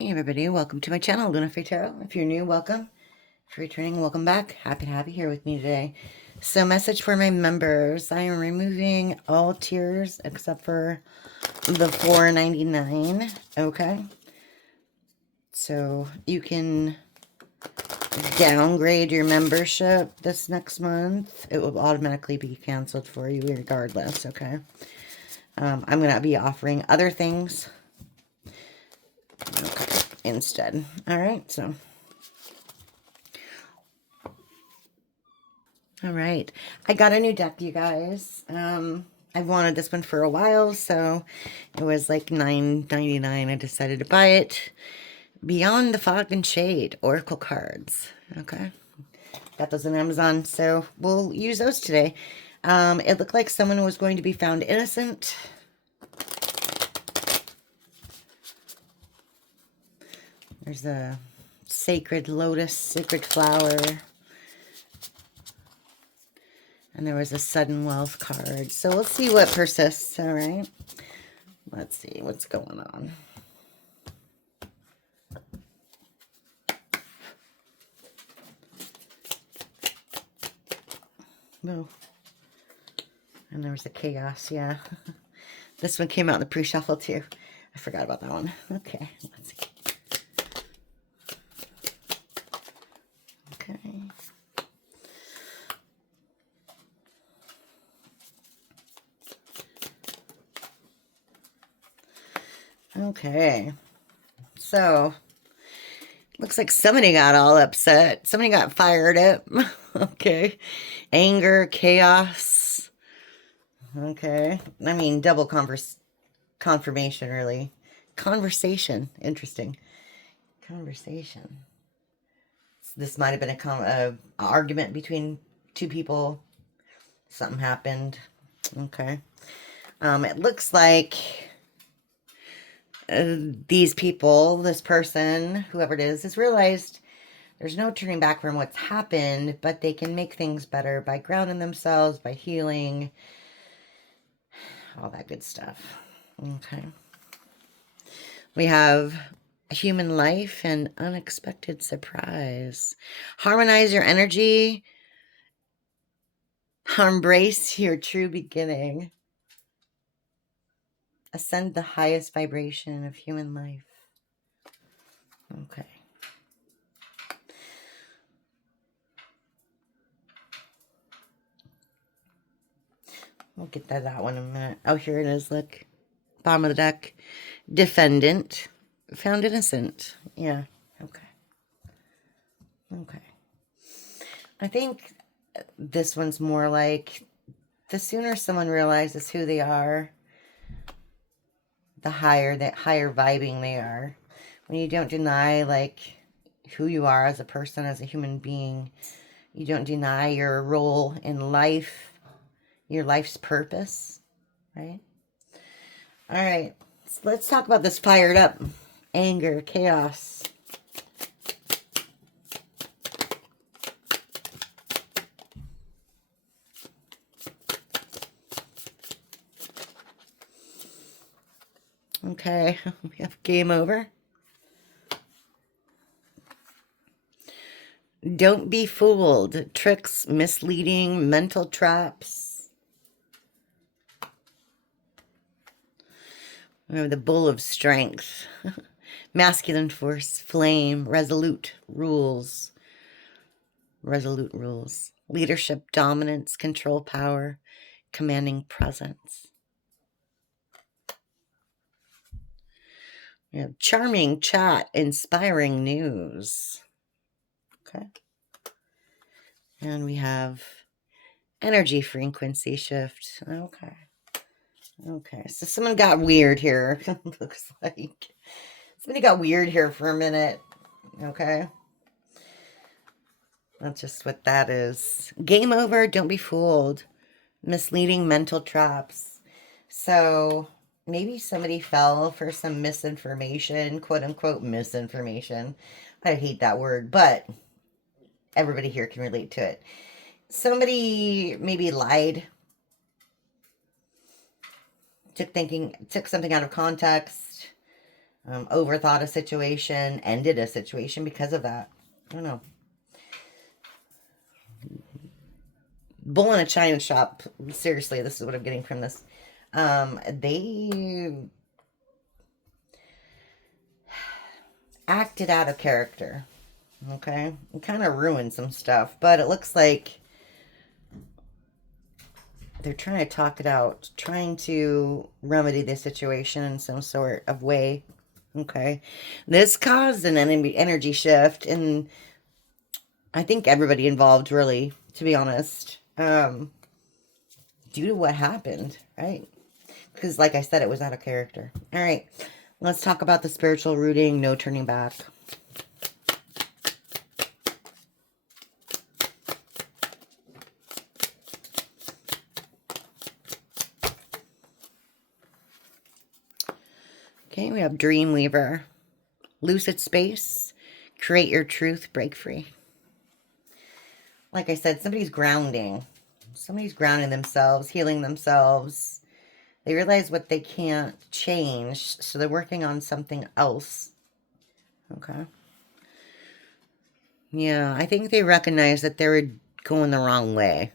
Hey everybody, welcome to my channel, LunaFae Tarot. If you're new, welcome. If you're returning, welcome back. Happy to have you here with me today. So, message for my members. I am removing all tiers except for the $4.99. Okay. So, you can downgrade your membership this next month. It will automatically be canceled for you regardless, okay? I'm going to be offering other things instead. All right, so... All right. I got a new deck, you guys. I've wanted this one for a while, so it was like $9.99. I decided to buy it. Beyond the Fog and Shade Oracle cards. Okay. Got those on Amazon, so we'll use those today. It looked like someone was going to be found innocent. There's a sacred lotus, sacred flower. And there was a sudden wealth card. So we'll see what persists, all right? Let's see what's going on. Oh. And there was a chaos, yeah. This one came out in the pre-shuffle too. I forgot about that one. Okay, let's see. Okay. Okay, so looks like somebody got all upset. Somebody got fired up. Okay, anger, chaos. Okay, I mean double confirmation, really. Conversation, interesting. Conversation. This might have been a argument between two people. Something happened. Okay, it looks like. These people, this person, whoever it is, has realized there's no turning back from what's happened, but they can make things better by grounding themselves, by healing, all that good stuff. Okay. We have human life and unexpected surprise. Harmonize your energy. Embrace your true beginning. Ascend the highest vibration of human life. Okay. We'll get to that one in a minute. Oh, here it is. Look. Bottom of the deck. Defendant. Found innocent. Yeah. Okay. Okay. I think this one's more like the sooner someone realizes who they are, the higher vibing they are. When you don't deny like who you are as a person, as a human being, you don't deny your role in life, your life's purpose, right? All right, so let's talk about this fired up anger, chaos. Okay, we have game over. Don't be fooled. Tricks, misleading, mental traps. We have the Bull of Strength. Masculine force, flame, resolute rules. Resolute rules. Leadership, dominance, control, power, commanding presence. We have charming chat, inspiring news. Okay. And we have energy frequency shift. Okay. Okay. So someone got weird here. Looks like somebody got weird here for a minute. Okay. That's just what that is. Game over. Don't be fooled. Misleading mental traps. So maybe somebody fell for some misinformation, quote unquote misinformation. I hate that word, but everybody here can relate to it. Somebody maybe lied, took something out of context, overthought a situation, ended a situation because of that. I don't know. Bull in a china shop. Seriously, this is what I'm getting from this. They acted out of character. Okay? It kind of ruined some stuff, but it looks like they're trying to talk it out, trying to remedy the situation in some sort of way. Okay? This caused an energy shift, and I think everybody involved, really, to be honest, due to what happened, right? Because, like I said, it was out of character. All right, let's talk about the spiritual rooting, no turning back. Okay, we have Dreamweaver. Lucid space, create your truth, break free. Like I said, somebody's grounding. Somebody's grounding themselves, healing themselves. They realize what they can't change, so they're working on something else. Okay. Yeah, I think they recognize that they were going the wrong way.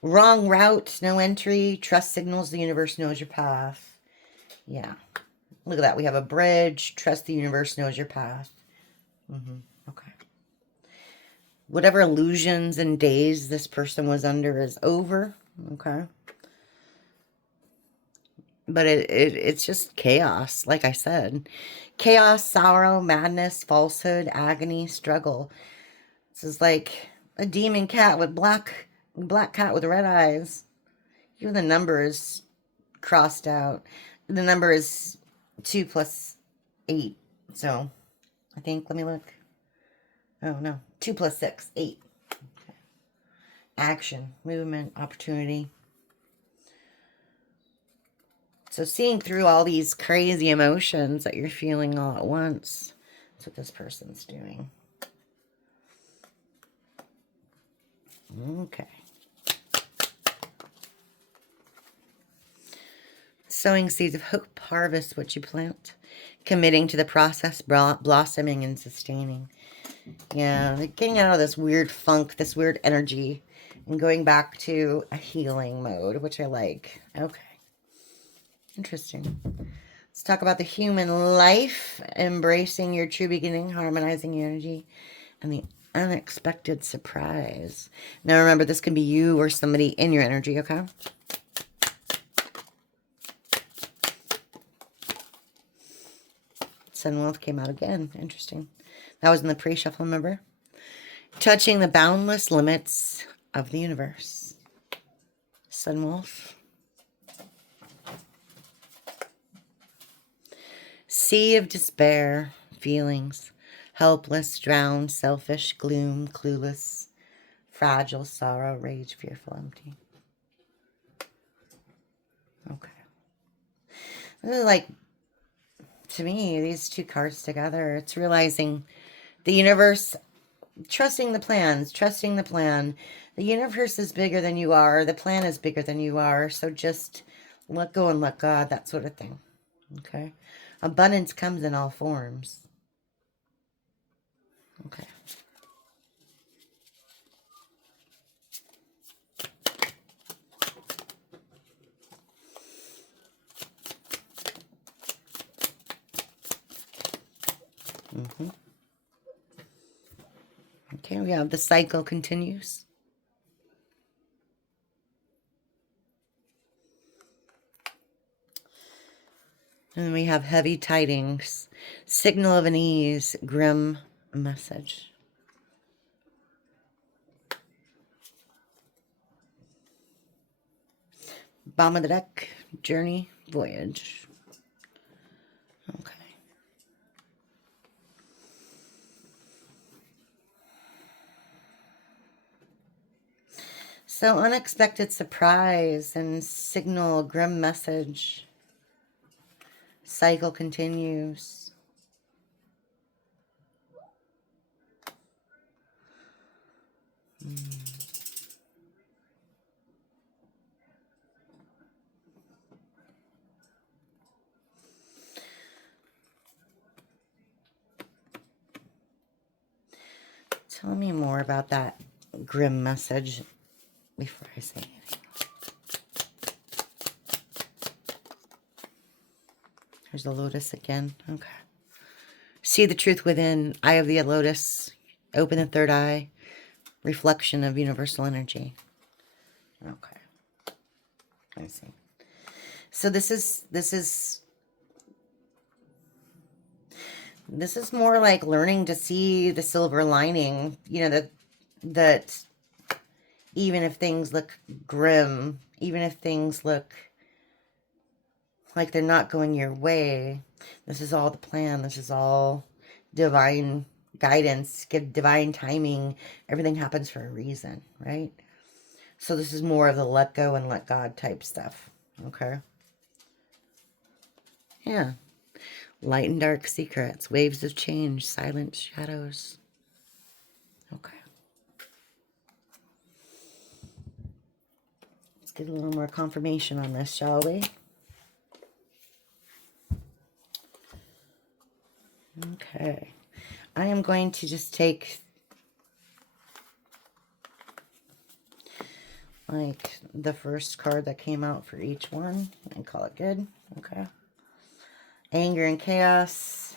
Wrong route, no entry, trust signals, the universe knows your path. Yeah. Look at that. We have a bridge, trust the universe knows your path. Okay. Whatever illusions and days this person was under is over. Okay. But it's just chaos, like I said. Chaos, sorrow, madness, falsehood, agony, struggle. This is like a demon cat with black cat with red eyes. Even the number is crossed out. The number is 2 plus 8. So, I think, let me look. Oh, no. 2 plus 6, 8. Okay. Action, movement, opportunity. So seeing through all these crazy emotions that you're feeling all at once, that's what this person's doing. Okay. Sowing seeds of hope, harvest what you plant. Committing to the process, blossoming and sustaining. Yeah, getting out of this weird funk, this weird energy, and going back to a healing mode, which I like. Okay. Interesting. Let's talk about the human life, embracing your true beginning, harmonizing your energy, and the unexpected surprise. Now remember, this can be you or somebody in your energy, okay? Sun Wealth came out again. Interesting. That was in the pre-shuffle, remember? Touching the boundless limits of the universe. Sun Wolf. Sea of despair, feelings, helpless, drowned, selfish, gloom, clueless, fragile, sorrow, rage, fearful, empty. Okay. This is like, to me, these two cards together, it's realizing the universe, trusting the plans, trusting the plan. The universe is bigger than you are. The plan is bigger than you are. So just let go and let God, that sort of thing. Okay. Abundance comes in all forms. Okay. Okay, we have the cycle continues. And we have heavy tidings, signal of an ease, grim message. Bottom of the deck, journey, voyage. Okay. So unexpected surprise and signal, grim message. Cycle continues. Tell me more about that grim message before I say anything. There's the lotus again. Okay. See the truth within. Eye of the lotus. Open the third eye. Reflection of universal energy. Okay. I see. So this is more like learning to see the silver lining, you know, that even if things look grim, even if things look like they're not going your way, this is all the plan. This is all divine guidance, divine timing. Everything happens for a reason, right? So this is more of the let go and let God type stuff, okay? Yeah. Light and dark secrets, waves of change, silent shadows. Okay. Let's get a little more confirmation on this, shall we? Okay. I am going to just take like the first card that came out for each one and call it good. Okay. Anger and chaos.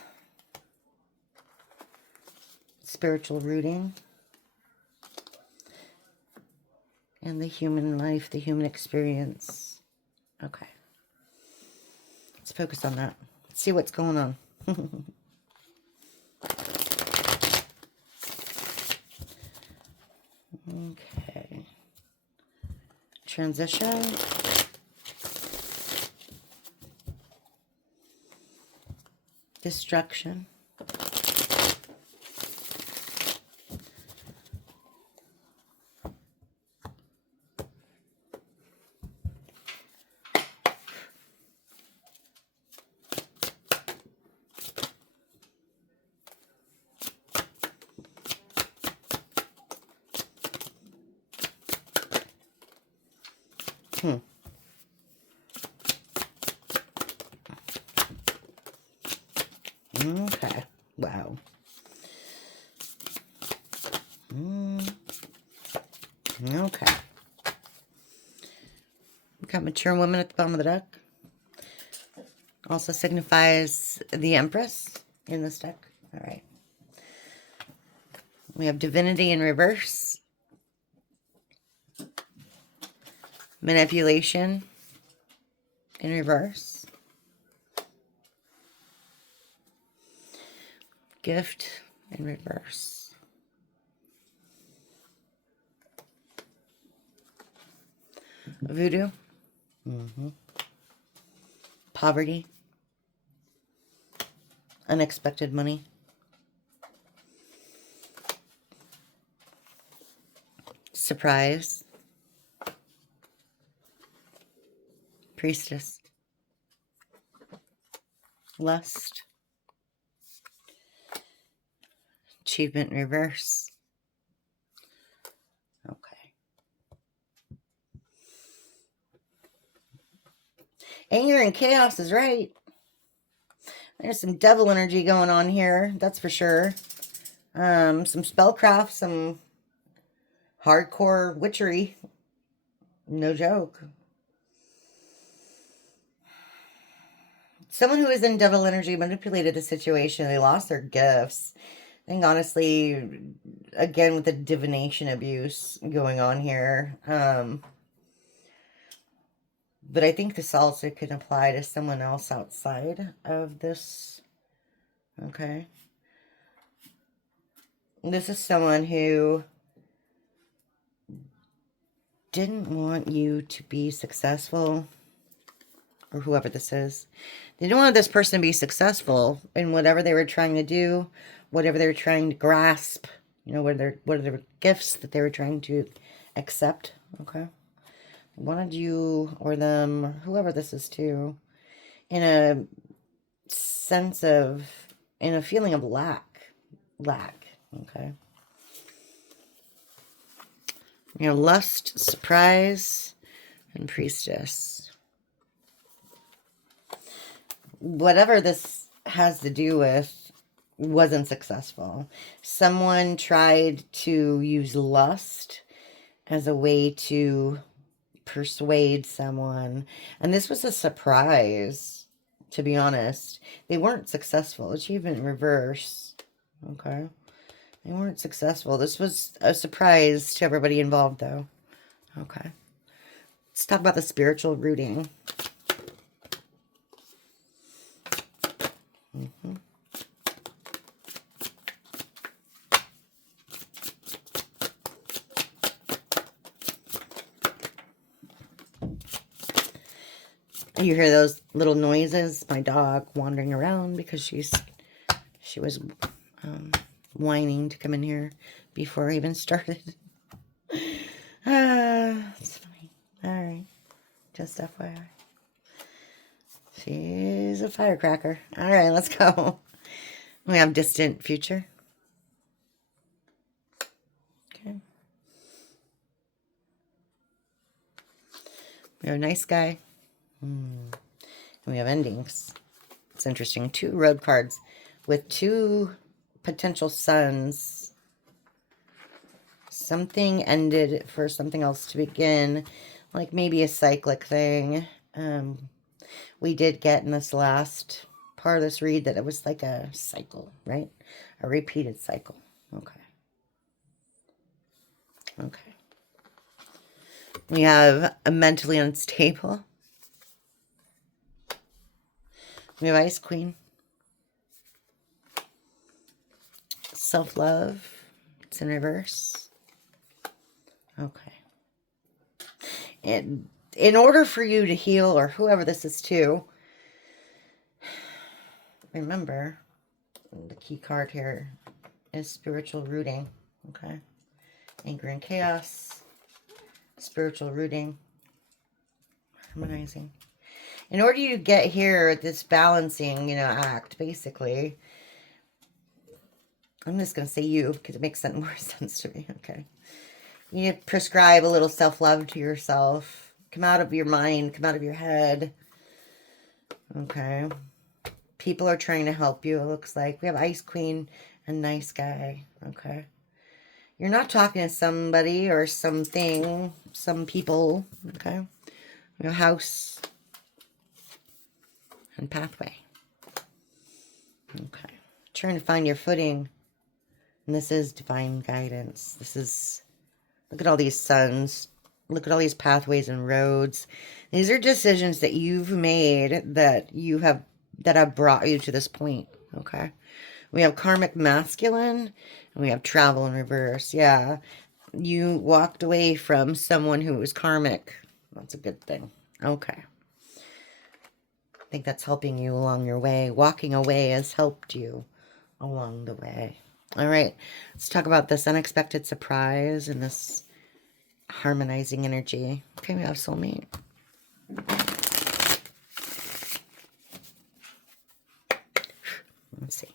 Spiritual rooting. And the human life, the human experience. Okay. Let's focus on that. Let's see what's going on. Okay. Transition. Destruction. Okay. Wow. Okay. We got mature woman at the bottom of the deck. Also signifies the Empress in this deck. All right. We have divinity in reverse. Manipulation in reverse. Gift in reverse. Voodoo. Poverty. Unexpected money. Surprise. Priestess. Lust. Achievement in reverse. Okay. Anger and chaos is right. There's some devil energy going on here, that's for sure. Some spellcraft, some hardcore witchery. No joke. Someone who is in devil energy manipulated the situation. They lost their gifts. I think honestly, again, with the divination abuse going on here. But I think this also can apply to someone else outside of this. Okay. This is someone who didn't want you to be successful, or whoever this is. They didn't want this person to be successful in whatever they were trying to do, whatever they were trying to grasp, you know, what are their gifts that they were trying to accept. Okay. Wanted you or them, or whoever this is too, in a sense of, in a feeling of lack. Okay. You know, lust, surprise, and priestess. Whatever this has to do with, wasn't successful. Someone tried to use lust as a way to persuade someone. And this was a surprise, to be honest. They weren't successful. Achievement in reverse. Okay. They weren't successful. This was a surprise to everybody involved, though. Okay. Let's talk about the spiritual rooting. Mm-hmm. You hear those little noises? My dog wandering around because she was whining to come in here before I even started. It's funny. All right, just FYI. She's a firecracker. All right, let's go. We have distant future. Okay. We have a nice guy. And we have endings. It's interesting. 2 road cards with 2 potential suns. Something ended for something else to begin. Like maybe a cyclic thing. We did get in this last part of this read that it was like a cycle, right? A repeated cycle. Okay. Okay. We have a mentally unstable. We have Ice Queen. Self-love. It's in reverse. Okay. And in order for you to heal, or whoever this is to, remember, the key card here is spiritual rooting. Okay. Anger and chaos. Spiritual rooting. Harmonizing. In order to get here, this balancing, act, basically, I'm just going to say you, because it makes more sense to me, okay? You need to prescribe a little self-love to yourself. Come out of your mind, come out of your head. Okay. People are trying to help you, it looks like. We have Ice Queen and Nice Guy, okay? You're not talking to somebody or something, some people, okay? We have House and Pathway. Okay. Trying to find your footing. And this is divine guidance. This is, look at all these suns. Look at all these pathways and roads. These are decisions that you've made that have brought you to this point. Okay. We have karmic masculine and we have travel in reverse. Yeah. You walked away from someone who was karmic. That's a good thing. Okay. I think that's helping you along your way. Walking away has helped you along the way. All right, let's talk about this unexpected surprise and this harmonizing energy. Okay, we have soulmate. Let's see.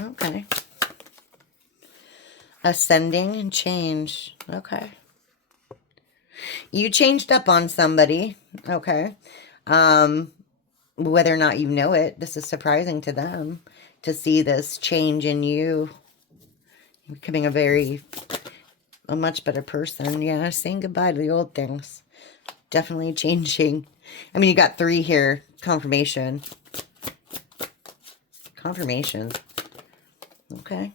Okay. Ascending and change. Okay. You changed up on somebody. Okay. Whether or not you know it, this is surprising to them to see this change in you. You're becoming a much better person. Yeah, saying goodbye to the old things. Definitely changing. I mean, you got 3 here. Confirmation. Confirmation. Okay.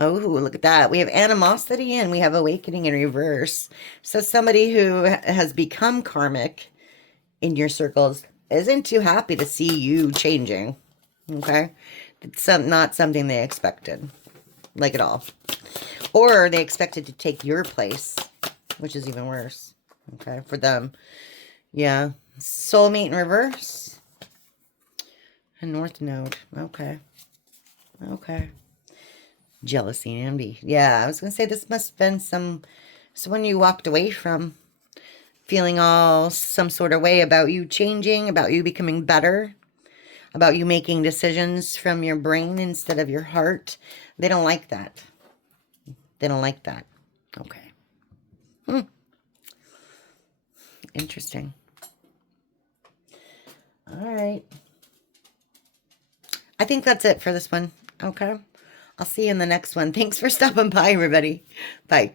Oh, look at that. We have animosity and we have awakening in reverse. So somebody who has become karmic in your circles isn't too happy to see you changing. Okay? It's not something they expected. Like at all. Or they expected to take your place, which is even worse. Okay? For them. Yeah. Soulmate in reverse. And North Node. Okay. Okay. Jealousy and envy. Yeah, I was going to say this must have been someone you walked away from. Feeling all some sort of way about you changing, about you becoming better, about you making decisions from your brain instead of your heart. They don't like that. They don't like that. Okay. Interesting. All right. I think that's it for this one. Okay. I'll see you in the next one. Thanks for stopping by, everybody. Bye.